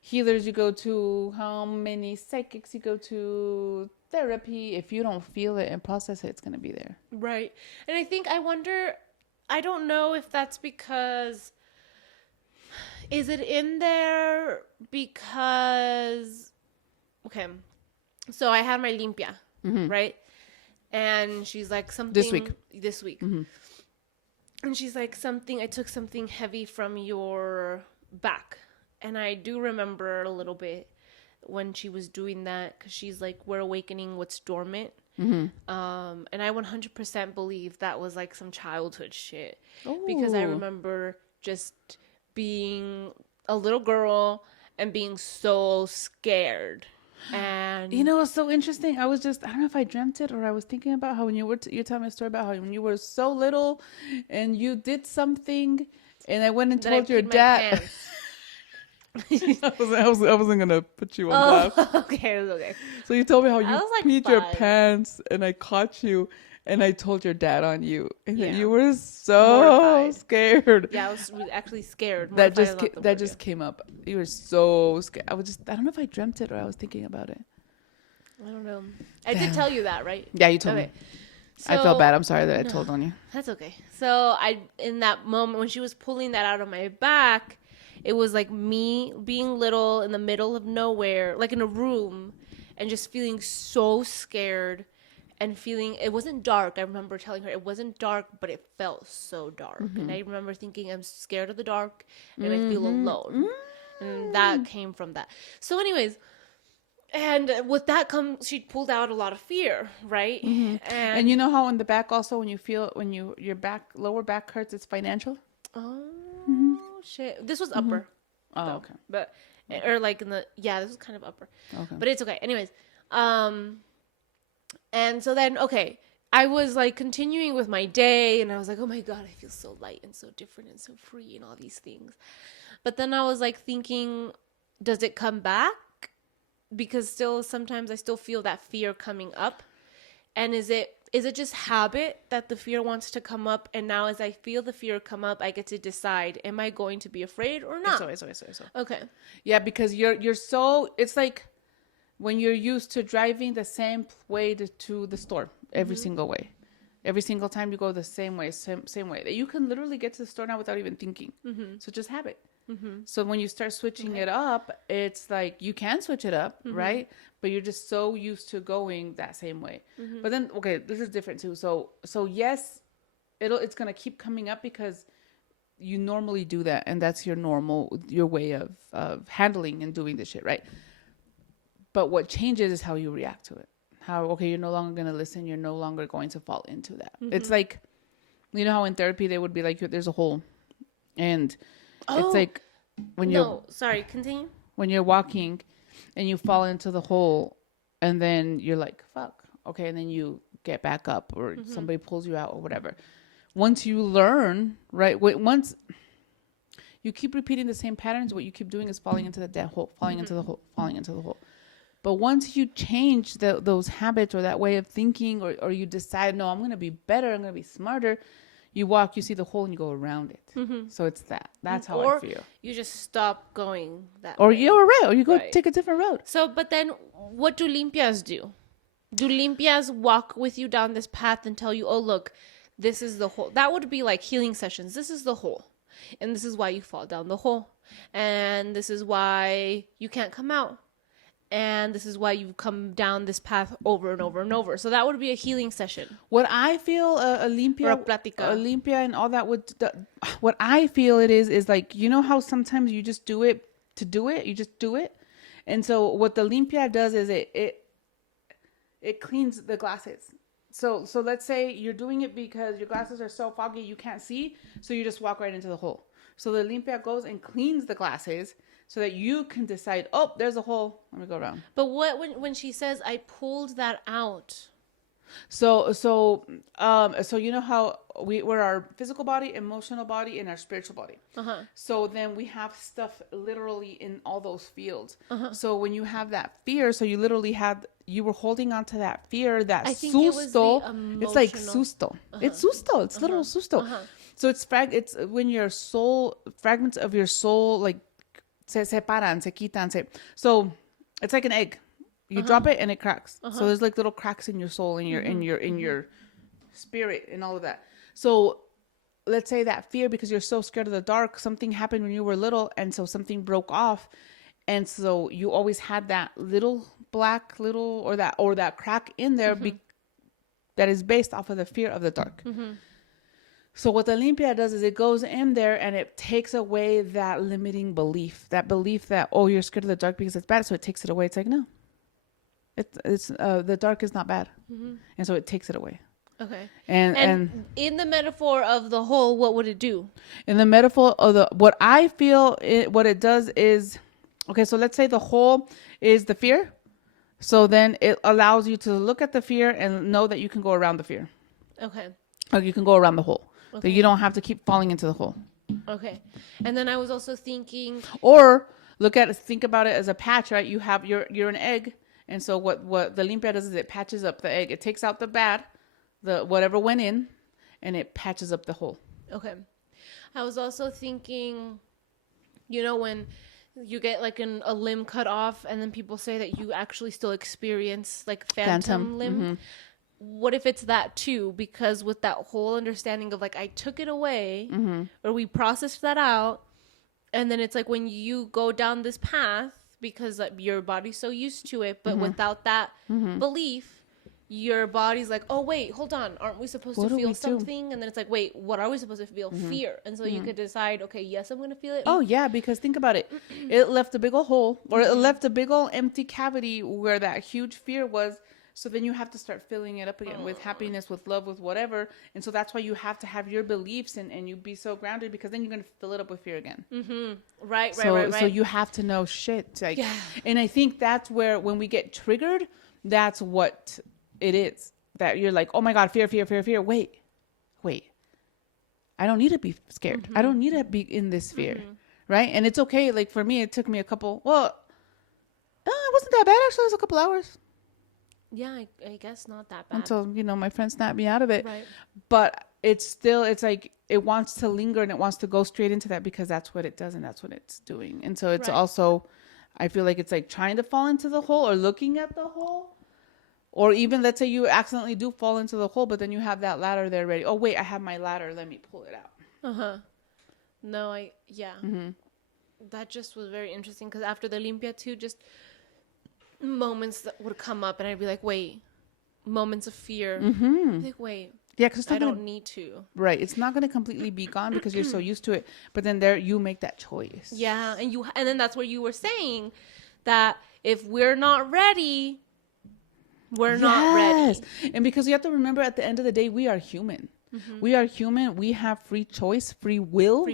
healers you go to, how many psychics you go to, therapy, if you don't feel it and process it, it's going to be there. Right. And I don't know if that's because, is it in there because, okay, so I had my limpia, right? And she's like something. This week. And she's like I took something heavy from your back. And I do remember a little bit when she was doing that, because she's like, we're awakening what's dormant. And I 100% believe that was like some childhood shit. Ooh. Because I remember just being a little girl and being so scared. And you know what's so interesting? I don't know if I dreamt it or I was thinking about how when you're telling me a story about how when you were so little and you did something and I went and told your dad. I wasn't gonna put you on blast. Okay, it was okay. So you told me how you like peed your pants and I caught you and I told your dad on you and you were so mortified. Scared. Yeah, I was actually scared. That just came up. You were so scared. I don't know if I dreamt it or I was thinking about it. I don't know. I did tell you that, right? Yeah, you told me. So, I felt bad. I'm sorry that I told on you. That's okay. So in that moment when she was pulling that out of my back, it was like me being little in the middle of nowhere, like in a room, and just feeling so scared and feeling, it wasn't dark. I remember telling her it wasn't dark, but it felt so dark. And I remember thinking I'm scared of the dark and I feel alone. And that came from that. So anyways, and with that she pulled out a lot of fear, right? And you know how in the back also when your lower back hurts, it's financial? Oh. Shit, this was upper. Oh, okay. But or like this was kind of upper. Okay. But it's okay. Anyways, and so then I was like continuing with my day, and I was like, oh my God, I feel so light and so different and so free and all these things. But then I was like thinking, does it come back? Because still sometimes I still feel that fear coming up, and is it just habit that the fear wants to come up? And now as I feel the fear come up, I get to decide, am I going to be afraid or not? Eso. Okay. Yeah, because you're so, it's like when you're used to driving the same way to the store every single way. Every single time you go the same way, same way. You can literally get to the store now without even thinking. So just habit. So when you start switching it up, it's like you can switch it up, right? But you're just so used to going that same way. But then, this is different too. So yes, it's gonna keep coming up because you normally do that, and that's your way of handling and doing this shit, right? But what changes is how you react to it. How, okay, you're no longer going to listen. You're no longer going to fall into that. It's like, you know how in therapy they would be like, there's a hole. And it's like sorry, continue. When you're walking and you fall into the hole and then you're like, fuck. Okay. And then you get back up or somebody pulls you out or whatever. Once you learn, right? Once you keep repeating the same patterns, what you keep doing is falling into that hole, falling into the hole, falling into the hole. But once you change those habits or that way of thinking, or you decide, no, I'm going to be better, I'm going to be smarter, you walk, you see the hole, and you go around it. So it's that. That's how I feel. You just stop going that way. Or you go take a different road. So, but then what do limpias do? Do limpias walk with you down this path and tell you, oh, look, this is the hole? That would be like healing sessions. This is the hole. And this is why you fall down the hole. And this is why you can't come out. And this is why you come down this path over and over and over. So that would be a healing session. What I feel a limpia and all that what I feel it is like, you know how sometimes you just do it to do it? You just do it. And so what the limpia does is it cleans the glasses. So let's say you're doing it because your glasses are so foggy you can't see. So you just walk right into the hole. So the limpia goes and cleans the glasses so that you can decide, oh, there's a hole. Let me go around. But what when she says I pulled that out? So you know how we're our physical body, emotional body, and our spiritual body. So then we have stuff literally in all those fields. So when you have that fear, so you literally you were holding on to that fear, that susto. It's like susto. It's susto. It's literal susto. So it's when your soul, fragments of your soul, like se separan, se quitan. So it's like an egg. You drop it and it cracks. So there's like little cracks in your soul, in your spirit, and all of that. So let's say that fear, because you're so scared of the dark, something happened when you were little, and so something broke off, and so you always had that little black or that crack in there that is based off of the fear of the dark. So what the limpia does is it goes in there and it takes away that limiting belief, that oh, you're scared of the dark because it's bad, so it takes it away. It's like, no. It's the dark is not bad, and so it takes it away. Okay. And in the metaphor of the hole, what would it do? In the metaphor of what I feel, what it does is, okay. So let's say the hole is the fear. So then it allows you to look at the fear and know that you can go around the fear. Okay. Or you can go around the hole. Okay. So you don't have to keep falling into the hole. Okay. And then I was also thinking, or think about it as a patch, right? You're an egg. And so what the limpia does is it patches up the egg. It takes out the bad, whatever went in, and it patches up the hole. Okay. I was also thinking, when you get like a limb cut off and then people say that you actually still experience like phantom limb. What if it's that too? Because with that whole understanding of like, I took it away or we processed that out. And then it's like when you go down this path, because your body's so used to it, but without that belief, your body's like, oh, wait, hold on. Aren't we supposed to feel something? And then it's like, wait, what are we supposed to feel? Fear. And so you could decide, okay, yes, I'm going to feel it. Oh, yeah, because think about it. It left a big old hole, or it left a big old empty cavity where that huge fear was. So then you have to start filling it up again with happiness, with love, with whatever. And so that's why you have to have your beliefs and you be so grounded, because then you're going to fill it up with fear again. Right. So you have to know shit. Like, yeah. And I think that's where, when we get triggered, that's what it is. That you're like, oh my God, fear. Wait. I don't need to be scared. I don't need to be in this fear. Right. And it's okay. Like for me, it took me it wasn't that bad. Actually, it was a couple hours. Yeah, I guess not that bad. Until, my friend snapped me out of it. Right. But it's like it wants to linger and it wants to go straight into that, because that's what it does and that's what it's doing. And so it's also, I feel like it's like trying to fall into the hole or looking at the hole. Or even, let's say you accidentally do fall into the hole, but then you have that ladder there ready. Oh, wait, I have my ladder. Let me pull it out. No, that just was very interesting, because after the limpia too, just moments that would come up and I'd be like, wait, moments of fear. Like, wait, Yeah, because I don't need to. Right. It's not going to completely be gone because you're so used to it. But then there, you make that choice. Yeah, and then that's where you were saying that if we're not ready, we're not ready. And because you have to remember, at the end of the day, we are human. We are human. We have free choice, free will,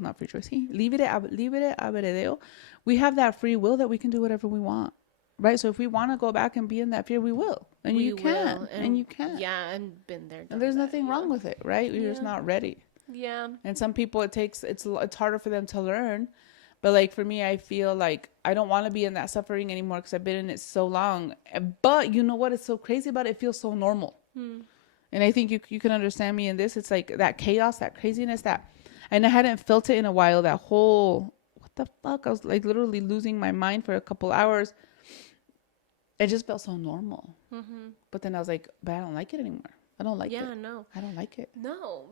not free choice. Libre albedrío. We have that free will that we can do whatever we want. Right. So if we want to go back and be in that fear, we will. And you can. And you can. Yeah. And been there. And there's nothing wrong with it. Right. You're just not ready. Yeah. And some people, it's harder for them to learn. But like for me, I feel like I don't want to be in that suffering anymore because I've been in it so long. But you know what? It's so crazy about it. It feels so normal. And I think you can understand me in this. It's like that chaos, that craziness, and I hadn't felt it in a while. That whole, what the fuck? I was like literally losing my mind for a couple hours. It just felt so normal. But then I was like, but I don't like it anymore. I don't like it. Yeah, no. I don't like it. No.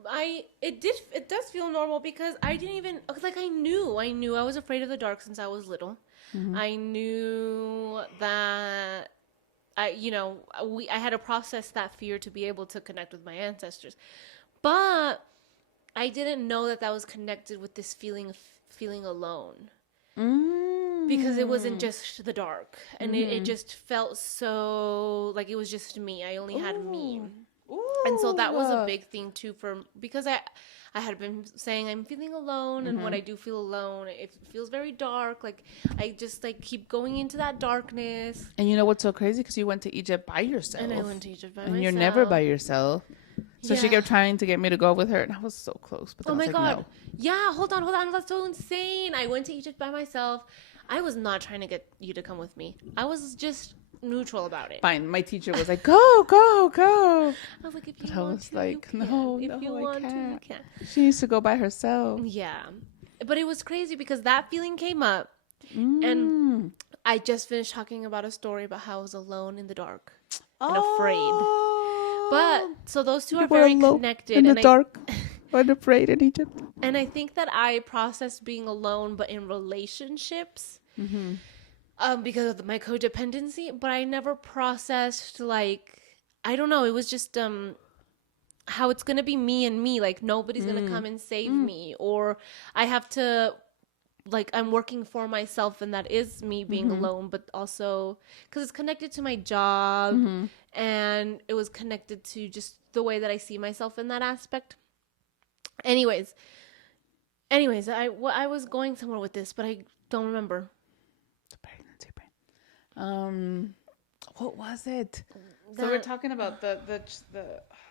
It does feel normal because I didn't even, like, I knew I was afraid of the dark since I was little. I knew that I had to process that fear to be able to connect with my ancestors. But I didn't know that was connected with this feeling of feeling alone. Because it wasn't just the dark. And it just felt so, like it was just me. I only had me. And so that was a big thing too because I had been saying I'm feeling alone, and when I do feel alone, it feels very dark. Like I just like keep going into that darkness. And you know what's so crazy? Because you went to Egypt by yourself. And I went to Egypt by myself. And you're never by yourself. So she kept trying to get me to go with her, and I was so close. But oh my God. No. Yeah, hold on. That's so insane. I went to Egypt by myself. I was not trying to get you to come with me. I was just neutral about it. Fine. My teacher was like, go, go, go. I was like, if you but want I was to, like, you no, can. If you want to, you can. She needs to go by herself. Yeah. But it was crazy because that feeling came up, and I just finished talking about a story about how I was alone in the dark and afraid. But so those two are very connected. In the dark. And afraid in Egypt. And I think that I processed being alone, but in relationships, because of my codependency. But I never processed, like, I don't know. It was just how it's gonna be me and me. Like nobody's gonna come and save me, or I have to. Like I'm working for myself, and that is me being alone, but also because it's connected to my job, and it was connected to just the way that I see myself in that aspect. Anyways, I was going somewhere with this, but I don't remember. What was it? So we're talking about the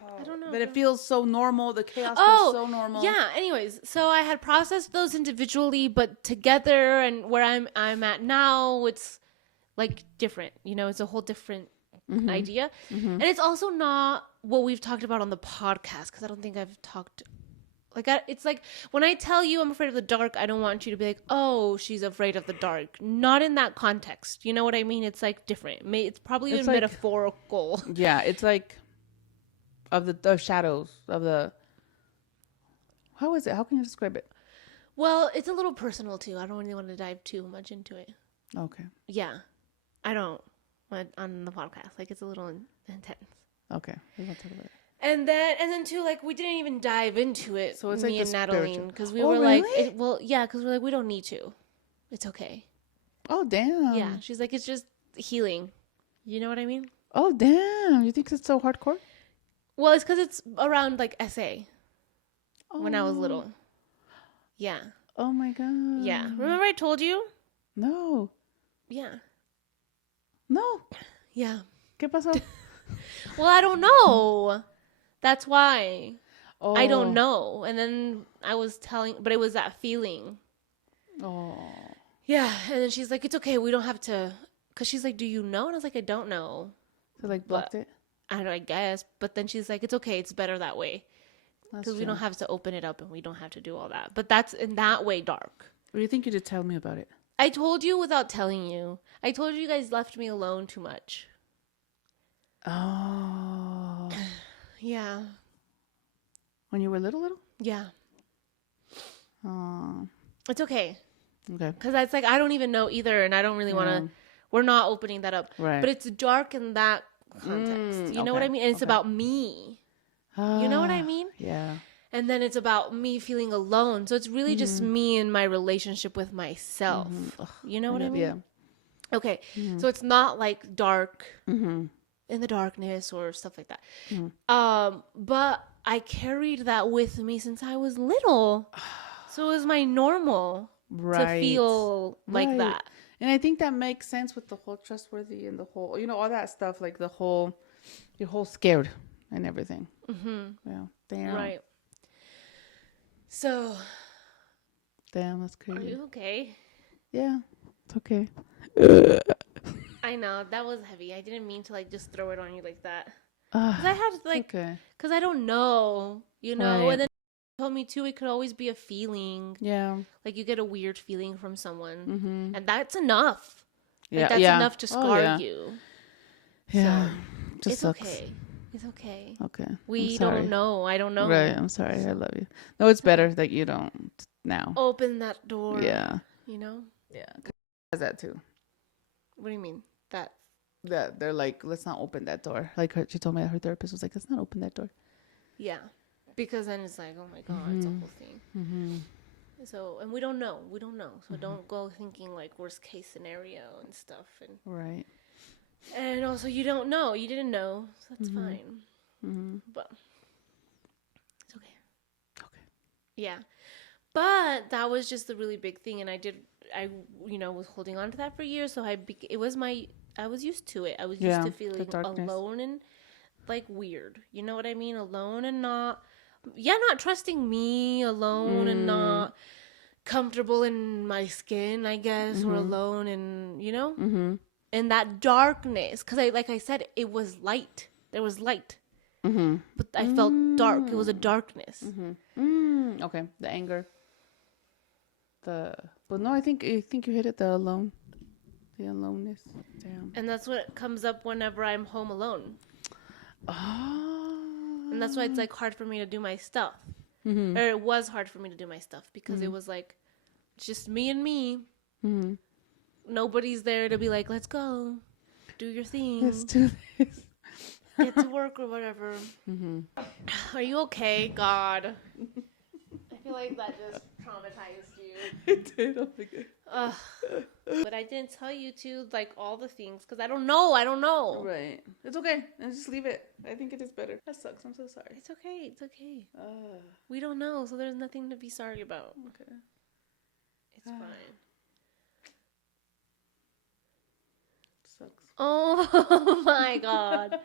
I don't know. That it feels so normal. The chaos feels so normal. Yeah. Anyways, so I had processed those individually, but together, and where I'm at now, it's like different. You know, it's a whole different idea, and it's also not what we've talked about on the podcast because I don't think I've talked. Like it's like when I tell you I'm afraid of the dark, I don't want you to be like, oh, she's afraid of the dark. Not in that context. You know what I mean? It's like different. It's probably like, metaphorical. Yeah, it's like of the shadows of the. How is it? How can you describe it? Well, it's a little personal too. I don't really want to dive too much into it. Okay. Yeah, I don't want on the podcast. Like it's a little intense. Okay, we won't talk about it. And then too, like we didn't even dive into it. So it's me like and Natalie, because we really? were like, because we're like, we don't need to. It's okay. Oh damn. Yeah, she's like, it's just healing. You know what I mean? Oh damn. You think it's so hardcore? Well, it's because it's around like SA. When I was little. Yeah. Oh my God. Yeah. Remember I told you? No. Yeah. No. Yeah. ¿Qué pasó? Well, I don't know. That's why. Oh. I don't know. And then I was telling, but it was that feeling. Oh. Yeah. And then she's like, it's okay. We don't have to. Because she's like, do you know? And I was like, I don't know. So like blocked it? I guess. But then she's like, it's okay. It's better that way. Because we don't have to open it up and we don't have to do all that. But that's in that way dark. What do you think you did tell me about it? I told you without telling you. I told you guys left me alone too much. Oh. Yeah. When you were little? Yeah. Oh. It's okay. Okay. Because that's like, I don't even know either. And I don't really want to, we're not opening that up. Right. But it's dark in that context. You know what I mean? And it's about me. You know what I mean? Yeah. And then it's about me feeling alone. So it's really just me and my relationship with myself. You know what I mean? Yeah. Okay. So it's not like dark in the darkness or stuff like that. But I carried that with me since I was little. So it was my normal to feel like that. And I think that makes sense with the whole trustworthy and the whole, all that stuff, like your whole scared and everything. Yeah. Damn. Right. So. Damn, that's crazy. Are you okay? Yeah, it's okay. I know, that was heavy. I didn't mean to, like, just throw it on you like that. Because I had, like, because I don't know, Right. And then told me, too, it could always be a feeling. Yeah. Like, you get a weird feeling from someone. And that's enough. Yeah, like, that's enough to scar you. Yeah. So, it's sucks. Okay. It's okay. Okay. We don't know. I don't know. Right. I'm sorry. I love you. No, it's better that you don't now. Open that door. Yeah. Yeah. Has that too. What do you mean? That they're like, let's not open that door. Like she told me that her therapist was like, let's not open that door. Yeah. Because then it's like, oh my God, it's a whole thing. So, and we don't know. So don't go thinking like worst case scenario and stuff. And right. And also you don't know. You didn't know. So that's fine. But it's okay. Okay. Yeah. But that was just a really big thing. And I was holding on to that for years. So I was used to it. I was used to feeling alone and like weird. You know what I mean? Alone and not trusting me, alone and not comfortable in my skin, I guess, or alone and, and that darkness. Because like I said, it was light. There was light. But I felt dark. It was a darkness. Okay. The anger. But no, I think you hit it. The aloneness. Damn. And that's what comes up whenever I'm home alone. Oh. And that's why it's like hard for me to do my stuff. Or it was hard for me to do my stuff because it was like just me and me. Nobody's there to be like, let's go, do your thing. Let's do this. Get to work or whatever. Are you okay? God. I feel like that just traumatized you. It did. Oh my God. But I didn't tell you to like all the things because I don't know. Right. It's okay. And just leave it. I think it is better. That sucks. I'm so sorry. It's okay. We don't know, so there's nothing to be sorry about. Okay. It's fine. Sucks. Oh my God.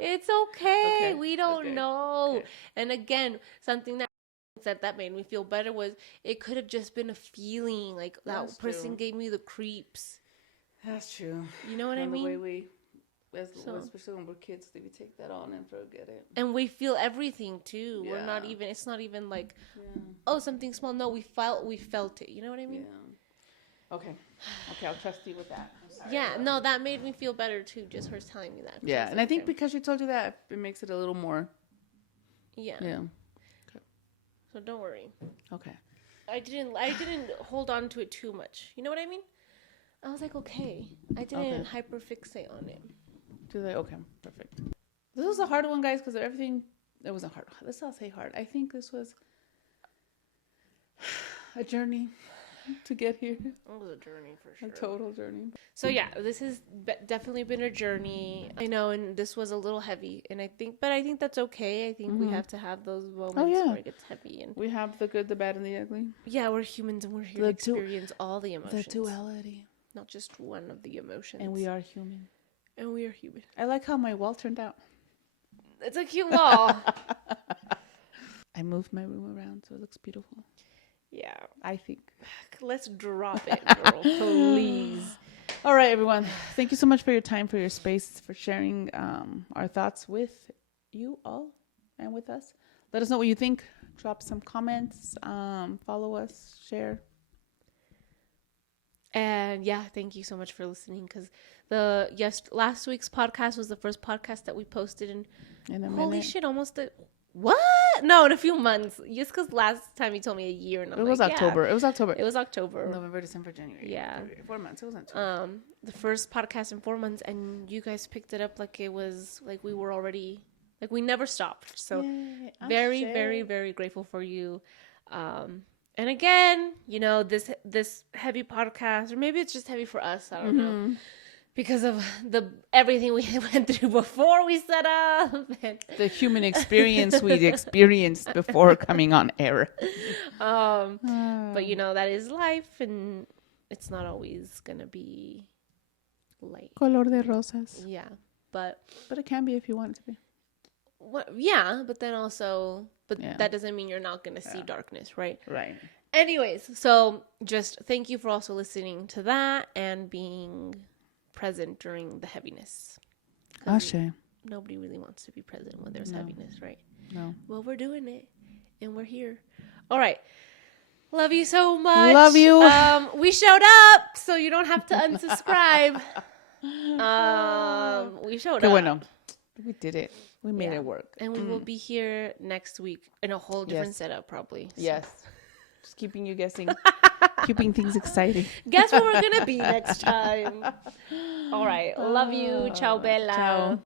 It's okay. We don't know. Okay. And again, something that said that made me feel better was it could have just been a feeling like that person gave me the creeps. That's true. You know what I mean? The way especially when we're kids, we take that on and forget it. And we feel everything too. Yeah. It's not even like, something small. No, we felt it. You know what I mean? Yeah. Okay, I'll trust you with that. I'm sorry. Yeah, no, that made me feel better too, just her telling me that. Yeah, and I think because she told you that, it makes it a little more. Yeah. Yeah. So don't worry. Okay. I didn't hold on to it too much. You know what I mean? I was like, okay. I didn't hyperfixate on it. Okay, perfect. This was a hard one, guys, because everything. It wasn't hard. Let's not say hard. I think this was a journey to get here. It was a journey for sure. A total journey. So yeah, this has definitely been a journey. I know, and this was a little heavy, and I think that's okay. I think we have to have those moments where it gets heavy, and we have the good, the bad, and the ugly. Yeah, we're humans, and we're here to experience all the emotions. The duality, not just one of the emotions. And we are human. I like how my wall turned out. It's a cute wall. I moved my room around so it looks beautiful. Yeah, I think. Let's drop it, girl, please. All right, everyone. Thank you so much for your time, for your space, for sharing our thoughts with you all and with us. Let us know what you think. Drop some comments. Follow us. Share. And yeah, thank you so much for listening because last week's podcast was the first podcast that we posted in holy minute. Shit, almost what? No, in a few months. Just because last time you told me a year, and it was October. It was October. November, December, January. Yeah, 4 months. It wasn't 2. The first podcast in 4 months, and you guys picked it up like it was like we were already Like, we never stopped. So Yay, very, Ashe. very, very grateful for you. And again, you know, this heavy podcast, or maybe it's just heavy for us, I don't know, because of everything we went through before we set up. And The human experience we experienced before coming on air. But, you know, that is life, and it's not always going to be light. Color de rosas. Yeah, but it can be if you want it to be. yeah, but then also, Yeah. that doesn't mean you're not going to see darkness, right? Right. Anyways, so just thank you for also listening to that and being present during the heaviness. 'Cause Ashe. nobody really wants to be present when there's heaviness, right? No. Well, we're doing it, and we're here. All right. Love you so much. Love you. We showed up, so you don't have to unsubscribe. We showed up. Bueno. We did it. We made it work. And we will be here next week in a whole different Yes. setup, probably. So. Yes. Just keeping you guessing. Keeping things exciting. Guess where we're going to be next time. All right. Love you. Ciao, Bella. Ciao.